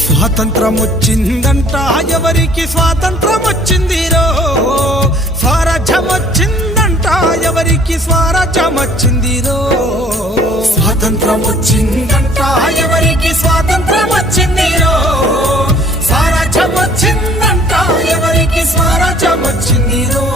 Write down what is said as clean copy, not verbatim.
స్వాతంత్రం వచ్చిందంట ఎవరికి స్వాతంత్రం వచ్చిందిరో, స్వరాజ్యం వచ్చిందంట ఎవరికి స్వరాజ్యం వచ్చిందిరో. స్వాతంత్రం వచ్చిందంట ఎవరికి స్వాతంత్రం వచ్చిందిరో, స్వరాజ్యం వచ్చిందంట ఎవరికి స్వరాజ్యం వచ్చిందిరో.